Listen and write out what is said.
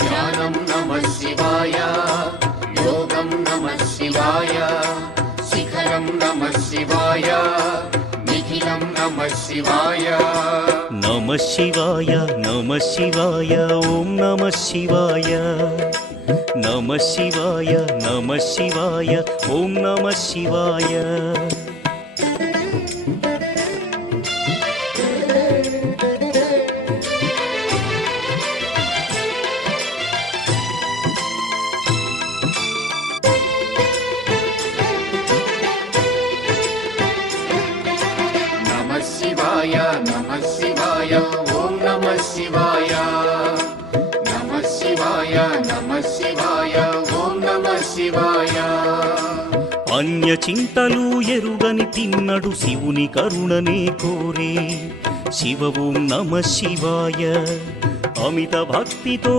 ధ్యానం నమః శివాయ, యోగం నమః శివాయ, శిఖరం నమః శివాయ, నిఖిలం నమః శివాయ. నమః శివాయ నమః శివాయ ఓం నమః శివాయ. నమః శివాయ నమః శివాయ ఓం నమః శివాయ. నమః శివాయ నమః శివాయ ఓం నమః శివాయ. నమః శివాయ నమః శివాయ ఓం నమః శివాయ. అన్య చింతలు ఎరుగని తిన్నడు శివుని కరుణనే కోరే. శివ ఓం నమః శివాయ. అమిత భక్తితో